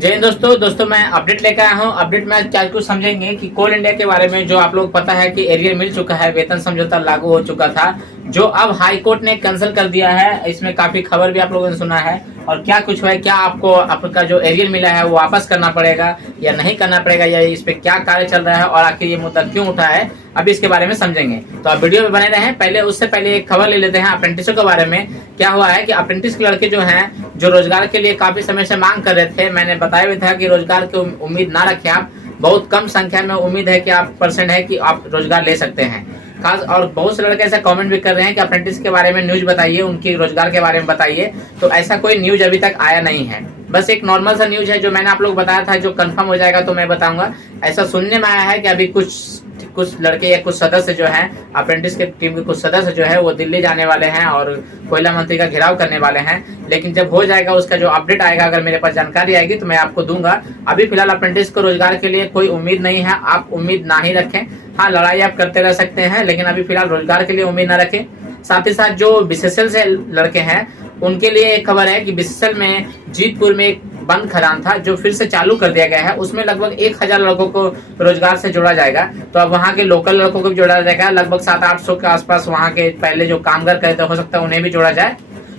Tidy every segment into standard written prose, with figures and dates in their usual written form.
जय हिंद दोस्तों मैं अपडेट लेकर आया हूँ। अपडेट में क्या कुछ समझेंगे कि कोल इंडिया के बारे में। जो आप लोग पता है कि एरियर मिल चुका है, वेतन समझौता लागू हो चुका था, जो अब हाई कोर्ट ने कैंसिल कर दिया है। इसमें काफी खबर भी आप लोगों ने सुना है। और क्या कुछ है, क्या आपको आपका जो एरियर मिला है वो वापस करना पड़ेगा या नहीं करना पड़ेगा, या इस पे क्या कार्य चल रहा है और आखिर ये मुद्दा क्यों उठा है, अभी इसके बारे में समझेंगे। तो आप वीडियो में बने रहें। उससे पहले एक खबर ले लेते हैं अप्रेंटिसों के बारे में। क्या हुआ है कि अप्रेंटिस के लड़के जो हैं, जो रोजगार के लिए काफी समय से मांग कर रहे थे, मैंने बताया भी था कि रोजगार की उम्मीद ना रखें आप। बहुत कम संख्या में उम्मीद है कि आप परसेंट है कि आप रोजगार ले सकते हैं खास। और बहुत से लड़के ऐसा कमेंट भी कर रहे हैं कि अप्रेंटिस के बारे में न्यूज बताइए, उनके रोजगार के बारे में बताइए। तो ऐसा कोई न्यूज अभी तक आया नहीं है। बस एक नॉर्मल सा न्यूज है जो मैंने आप लोग बताया था, जो कंफर्म हो जाएगा तो मैं बताऊंगा। ऐसा सुनने में आया है कि अभी कुछ लड़के या कुछ सदस्य जो हैं, अप्रेंटिस के टीम के कुछ सदस्य जो है वो दिल्ली जाने वाले हैं और कोयला मंत्री का घेराव करने वाले हैं। लेकिन जब हो जाएगा, उसका जो अपडेट आएगा, अगर मेरे पास जानकारी आएगी तो मैं आपको दूंगा। अभी फिलहाल अप्रेंटिस को रोजगार के लिए कोई उम्मीद नहीं है, आप उम्मीद ना ही रखें। हाँ, लड़ाई आप करते रह सकते हैं, लेकिन अभी फिलहाल रोजगार के लिए उम्मीद ना रखें। साथ ही साथ जो बीसीएसएल से लड़के हैं, उनके लिए एक खबर है कि बीसीएसएल में जीतपुर में एक बंद खदान था जो फिर से चालू कर दिया गया है। उसमें लगभग 1000 लड़कों को रोजगार से जोड़ा जाएगा। तो अब वहाँ के लोकल लड़कों को भी जोड़ा जाएगा। लगभग 700-800 के आसपास वहाँ के पहले जो कामगार करते, हो सकता है उन्हें भी जोड़ा जाए।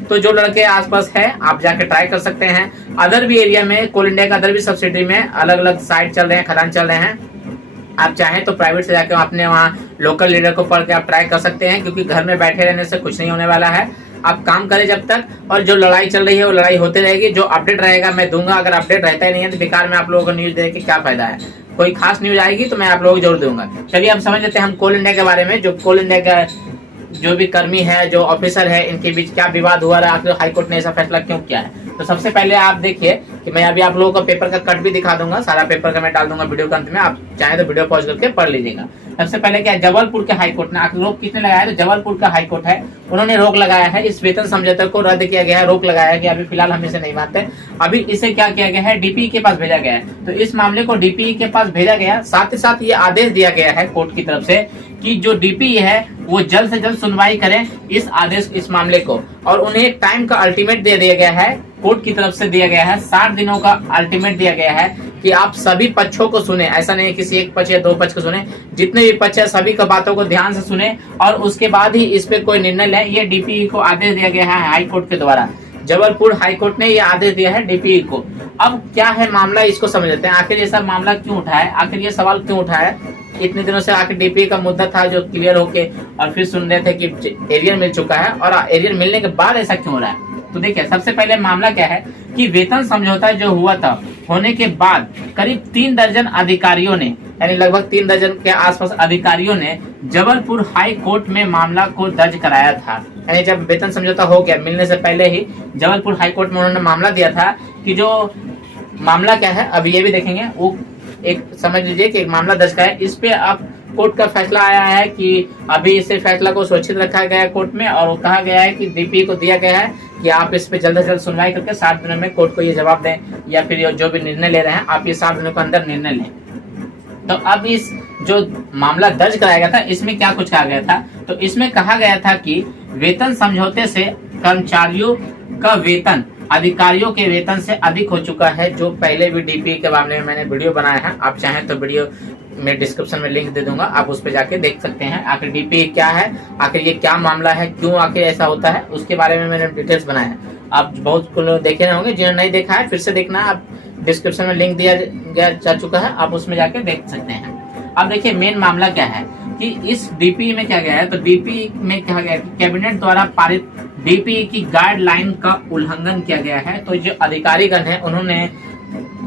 तो जो लड़के आसपास है, आप जाके ट्राई कर सकते हैं। अदर भी एरिया में, कोल इंडिया का अदर भी सब्सिडी में अलग अलग साइट चल रहे हैं, खदान चल रहे हैं। आप चाहें तो प्राइवेट से जाके अपने वहाँ लोकल लीडर को पढ़ के आप ट्राई कर सकते हैं, क्योंकि घर में बैठे रहने से कुछ नहीं होने वाला है। आप काम करें जब तक, और जो लड़ाई चल रही है वो लड़ाई होती रहेगी। जो अपडेट रहेगा मैं दूंगा। अगर अपडेट रहता ही नहीं है तो बेकार में आप लोगों को न्यूज दे के क्या फायदा है। कोई खास न्यूज आएगी तो मैं आप लोगों को जरूर दूंगा। चलिए हम समझ लेते हैं हम कोल इंडिया के बारे में। जो कोल इंडिया का जो भी कर्मी है, जो ऑफिसर है, इनके बीच क्या विवाद हुआ है, आखिर हाईकोर्ट ने ऐसा फैसला क्यों किया है। तो सबसे पहले आप देखिए कि मैं अभी आप लोगों को पेपर का कट भी दिखा दूंगा। सारा पेपर का मैं डाल दूंगा वीडियो के अंत में, आप चाहे तो वीडियो पॉज करके पढ़ लीजिएगा। सबसे पहले क्या है, जबलपुर के हाईकोर्ट ने आखिर रोक किसने लगाया है, तो जबलपुर का हाईकोर्ट है, उन्होंने रोक लगाया है। इस वेतन समझौते को रद्द किया गया है, रोक लगाया है कि अभी फिलहाल हम इसे नहीं मानते। अभी इसे क्या किया गया है, डीपीई के पास भेजा गया है। तो इस मामले को डीपीई के पास भेजा गया। साथ ही साथ ये आदेश दिया गया है कोर्ट की तरफ से कि जो डीपीई है वो जल्द से जल्द सुनवाई करें इस मामले को। और उन्हें एक टाइम का अल्टीमेट दे दिया गया है, कोर्ट की तरफ से दिया गया है। 60 दिनों का अल्टीमेट दिया गया है कि आप सभी पक्षों को सुने। ऐसा नहीं किसी एक पक्ष या दो पक्ष को सुने, जितने भी पक्ष है सभी का बातों को ध्यान से सुने और उसके बाद ही इस पे कोई निर्णय लें। ये डीपीई को आदेश दिया गया है हाई कोर्ट के द्वारा। जबलपुर हाई कोर्ट ने यह आदेश दिया है डीपीई को। अब क्या है मामला, इसको समझ लेते हैं। आखिर ये सब मामला क्यों उठा है, आखिर ये सवाल क्यों उठा है। इतने दिनों से आखिर डीपीई का मुद्दा था जो क्लियर होके, और फिर सुन रहे थे कि एरियर मिल चुका है, और एरियर मिलने के बाद ऐसा क्यों हो रहा है। तो देखिए, सबसे पहले मामला क्या है कि वेतन समझौता जो हुआ था, होने के बाद करीब 3 दर्जन अधिकारियों ने, यानी लगभग 3 दर्जन के आसपास अधिकारियों ने जबलपुर हाई कोर्ट में मामला को दर्ज कराया था। यानी जब वेतन समझौता हो गया, मिलने से पहले ही जबलपुर हाई कोर्ट में उन्होंने मामला दिया था कि जो मामला क्या है, अभी ये भी देखेंगे। वो एक समझ लीजिए कि एक मामला दर्ज का है। इस पे अब कोर्ट का फैसला आया है कि अभी इसे फैसला को सुरक्षित रखा गया है कोर्ट में, और वो कहा गया है कि डीपीई को दिया गया है कि आप इस पे जल्द से जल्द सुनवाई करके 60 दिनों में कोर्ट को ये जवाब दें, या फिर जो भी निर्णय ले रहे हैं आप ये 60 दिनों के अंदर निर्णय लें। तो अब इस जो मामला दर्ज कराया गया था, इसमें क्या कुछ कहा गया था, तो इसमें कहा गया था कि वेतन समझौते से कर्मचारियों का वेतन अधिकारियों के वेतन से अधिक हो चुका है। जो पहले भी डीपीई के मामले में मैंने वीडियो बनाया है, आप चाहें तो वीडियो में डिस्क्रिप्शन में लिंक दे दूंगा, आप उस पर जाके देख सकते हैं आखिर डीपीई क्या है, आखिर ये क्या मामला है, क्यों आखिर ऐसा होता है, उसके बारे में मैंने डिटेल्स बनाया है। आप बहुत लोग देखे होंगे, जिन्होंने नहीं देखा है फिर से देखना, आप डिस्क्रिप्शन में लिंक दिया गया जा चुका है, आप उसमें जाके देख सकते हैं। अब देखिए मेन मामला क्या है कि इस डीपीई में क्या गया है, तो डीपीई में कहा गया है कि कैबिनेट द्वारा पारित डीपीई की गाइडलाइन का उल्लंघन किया गया है। तो जो अधिकारीगण है उन्होंने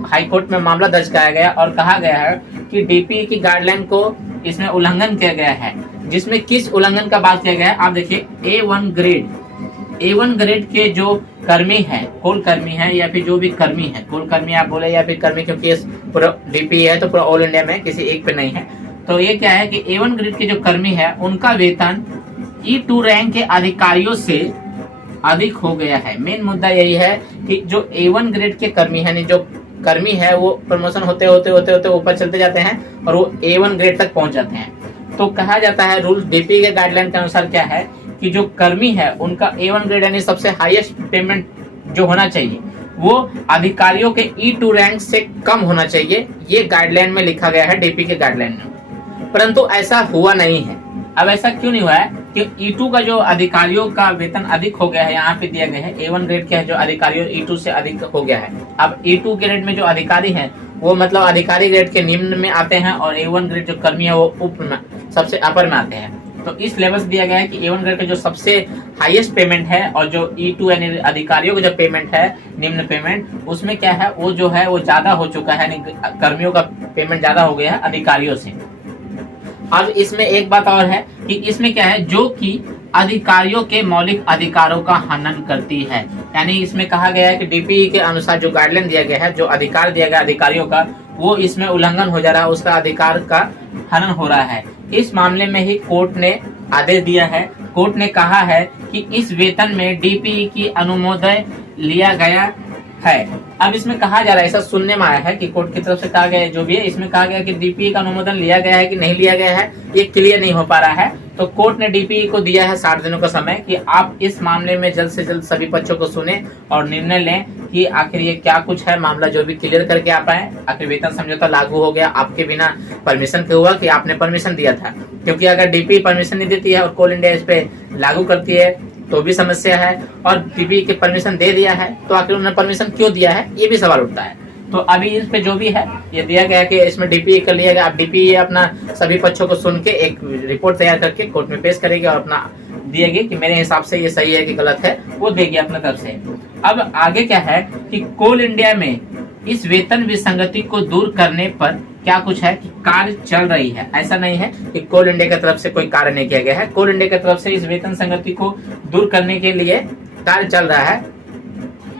हाईकोर्ट में मामला दर्ज कराया गया और कहा गया है कि डीपीई की गाइडलाइन को इसमें उल्लंघन किया गया है। जिसमें किस उल्लंघन का बात किया गया है, आप देखिए A1 ग्रेड के जो कर्मी है, कोल कर्मी है, या फिर जो भी कर्मी है, कोल कर्मी आप बोले या फिर कर्मी, क्योंकि इस पूरा डीपीई है तो पूरा ऑल इंडिया में किसी एक पे नहीं है। तो ये क्या है कि A1 ग्रेड के जो कर्मी है उनका वेतन E2 रैंक के अधिकारियों से अधिक हो गया है। मेन मुद्दा यही है कि जो A1 ग्रेड के कर्मी है, जो कर्मी है वो प्रमोशन होते होते होते होते ऊपर चलते जाते हैं और वो A1 ग्रेड तक पहुंच जाते हैं। तो कहा जाता है रूल डीपीई के गाइडलाइन के अनुसार क्या है कि जो कर्मी है उनका A1 ग्रेड यानी सबसे हाईएस्ट पेमेंट जो होना चाहिए वो अधिकारियों के E2 रैंक से कम होना चाहिए, ये गाइडलाइन में लिखा गया है, डीपी के गाइडलाइन में। परंतु ऐसा हुआ नहीं है। अब ऐसा क्यों नहीं हुआ है कि E2 का जो अधिकारियों का वेतन अधिक हो गया है, यहाँ पे दिया गया है A1 ग्रेड के है जो अधिकारियों E2 से अधिक हो गया है। अब E2 ग्रेड में जो अधिकारी हैं वो मतलब अधिकारी ग्रेड के निम्न में आते हैं और A1 ग्रेड जो कर्मी है वो उप में सबसे अपर में आते हैं। तो इस लेवल से दिया गया है कि A1 ग्रेड का जो सबसे हाईएस्ट पेमेंट है और जो E2 यानी अधिकारियों का जो पेमेंट है निम्न पेमेंट, उसमें क्या है वो जो है वो ज्यादा हो चुका है, यानी कर्मियों का पेमेंट ज्यादा हो गया है अधिकारियों से। अब इसमें एक बात और है कि इसमें क्या है, जो कि अधिकारियों के मौलिक अधिकारों का हनन करती है। यानी इसमें कहा गया है कि डीपीई के अनुसार जो गाइडलाइन दिया गया है, जो अधिकार दिया गया अधिकारियों का, वो इसमें उल्लंघन हो जा रहा है, उसका अधिकार का हनन हो रहा है। इस मामले में ही कोर्ट ने आदेश दिया है। कोर्ट ने कहा है कि इस वेतन में डीपीई की अनुमोदन लिया गया है। अब इसमें कहा जा रहा है, ऐसा सुनने में आया है कि कोर्ट की तरफ से कहा गया है, जो भी है इसमें कहा गया है कि डीपीई का अनुमोदन लिया गया है कि नहीं लिया गया है, ये क्लियर नहीं हो पा रहा है। तो कोर्ट ने डीपीई को दिया है 60 दिनों का समय कि आप इस मामले में जल्द से जल्द सभी पक्षों को सुने और निर्णय लें कि आखिर ये क्या कुछ है मामला, जो भी क्लियर करके आ पाए। आखिर वेतन समझौता लागू हो गया आपके बिना परमिशन के हुआ कि आपने परमिशन दिया था, क्योंकि अगर डीपीई परमिशन नहीं देती है और कोल इंडिया इस पे लागू करती है तो भी समस्या है, और डीपीई के परमिशन दे दिया है तो आखिर उन्होंने परमिशन क्यों दिया है, ये भी सवाल उठता है। तो अभी इस पे जो भी है ये दिया गया है कि इसमें डीपीई कर लिया गया। अब डीपीई अपना सभी पक्षों को सुन के एक रिपोर्ट तैयार करके कोर्ट में पेश करेगी और अपना दिएगी कि मेरे हिसाब से ये सही है कि गलत है, वो देगी अपने तरफ से। अब आगे क्या है कि कोल इंडिया में इस वेतन विसंगति को दूर करने पर क्या कुछ है कि कार्य चल रही है। ऐसा नहीं है कि कोल इंडिया की तरफ से कोई कार्य नहीं किया गया है, कोल इंडिया की तरफ से इस वेतन संगति को दूर करने के लिए कार्य चल रहा है।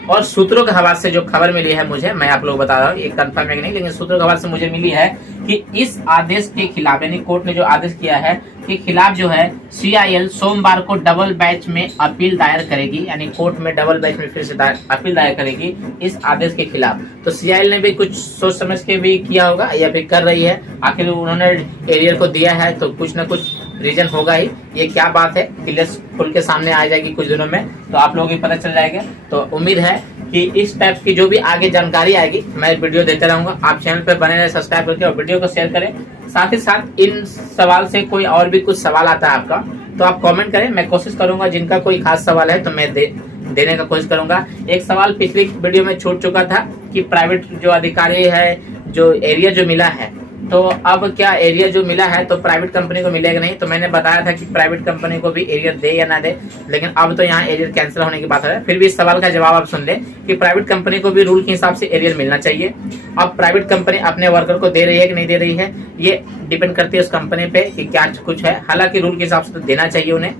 और सूत्रों के हवाले से जो खबर मिली है मुझे, मैं आप लोग बता रहा हूँ, ये कंफर्म है कि नहीं, लेकिन सूत्रों के हवाले से मुझे मिली है कि इस आदेश के खिलाफ, यानी कोर्ट ने जो आदेश किया है के खिलाफ जो है CIL सोमवार को डबल बेंच में अपील दायर करेगी, यानी कोर्ट में डबल बेंच में फिर से अपील दायर करेगी इस आदेश के खिलाफ। तो CIL ने भी कुछ सोच समझ के भी किया होगा या फिर कर रही है, आखिर उन्होंने एरियर को दिया है तो कुछ न कुछ रीजन होगा ही। ये क्या बात है क्लियर खुल के सामने आ जाएगी कुछ दिनों में, तो आप लोगों को पता चल जाएगा। तो उम्मीद है कि इस टाइप की जो भी आगे जानकारी आएगी मैं वीडियो देते रहूंगा। आप चैनल पे बने रहे, सब्सक्राइब करके और वीडियो को शेयर करें। साथ ही साथ इन सवाल से कोई और भी कुछ सवाल आता है आपका तो आप कमेंट करें, मैं कोशिश करूंगा जिनका कोई खास सवाल है तो मैं देने का कोशिश करूंगा। एक सवाल पिछली वीडियो में छूट चुका था कि प्राइवेट जो अधिकारी है, जो एरिया जो मिला है, तो अब क्या एरिया जो मिला है तो प्राइवेट कंपनी को मिलेगा नहीं। तो मैंने बताया था कि प्राइवेट कंपनी को भी एरिया दे या ना दे, लेकिन अब तो यहाँ एरिया कैंसिल होने की बात है। फिर भी इस सवाल का जवाब आप सुन ले कि प्राइवेट कंपनी को भी रूल के हिसाब से एरिया मिलना चाहिए। अब प्राइवेट कंपनी अपने वर्कर को दे रही है कि नहीं दे रही है, ये डिपेंड करती है उस कंपनी पे कि क्या कुछ है। हालांकि रूल के हिसाब से तो देना चाहिए उन्हें।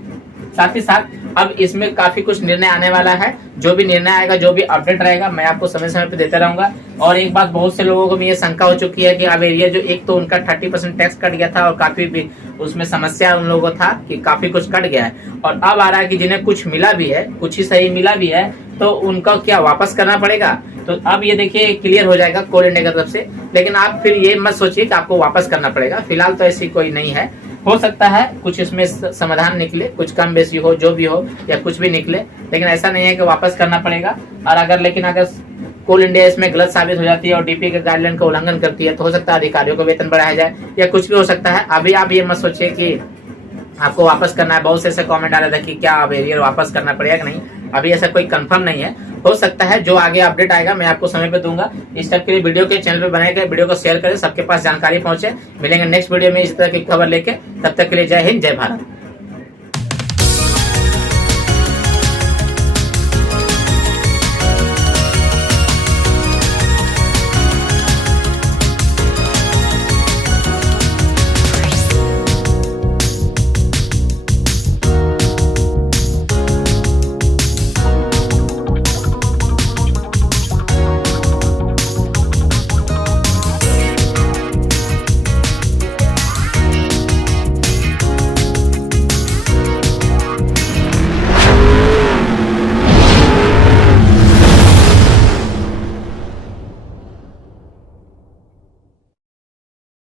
साथ ही साथ अब इसमें काफी कुछ निर्णय आने वाला है, जो भी निर्णय आएगा, जो भी अपडेट रहेगा, मैं आपको समय समय पे देते रहूंगा। और एक बात बहुत से लोगों को भी ये शंका हो चुकी है कि अब एरिया जो एक तो उनका 30% टैक्स कट गया था और काफी भी उसमें समस्या उन लोगों को था कि काफी कुछ कट गया है, और अब आ रहा है कि जिन्हें कुछ मिला भी है, कुछ ही सही मिला भी है, तो उनका क्या वापस करना पड़ेगा। तो अब ये देखिए क्लियर हो जाएगा कोल इंडिया की तरफ से। लेकिन आप फिर ये मत सोचिए कि आपको वापस करना पड़ेगा, फिलहाल तो ऐसी कोई नहीं है। हो सकता है कुछ इसमें समाधान निकले, कुछ कम बेसी हो, जो भी हो, या कुछ भी निकले, लेकिन ऐसा नहीं है कि वापस करना पड़ेगा। और अगर कोल इंडिया इसमें गलत साबित हो जाती है और डीपी के गाइडलाइन का उल्लंघन करती है तो हो सकता है अधिकारियों को वेतन बढ़ाया जाए या कुछ भी हो सकता है। अभी आप ये मत सोचिए कि आपको वापस करना है। बहुत से ऐसे कमेंट आ रहा था कि क्या अब एरियर वापस करना पड़ेगा कि नहीं, अभी ऐसा कोई कंफर्म नहीं है। हो सकता है जो आगे अपडेट आएगा मैं आपको समय पे दूंगा। इस टाइप के लिए वीडियो के चैनल पे बनाएगा, वीडियो को शेयर करें, सबके पास जानकारी पहुंचे। मिलेंगे नेक्स्ट वीडियो में इस तरह की खबर लेके, तब तक के लिए जय हिंद, जय भारत।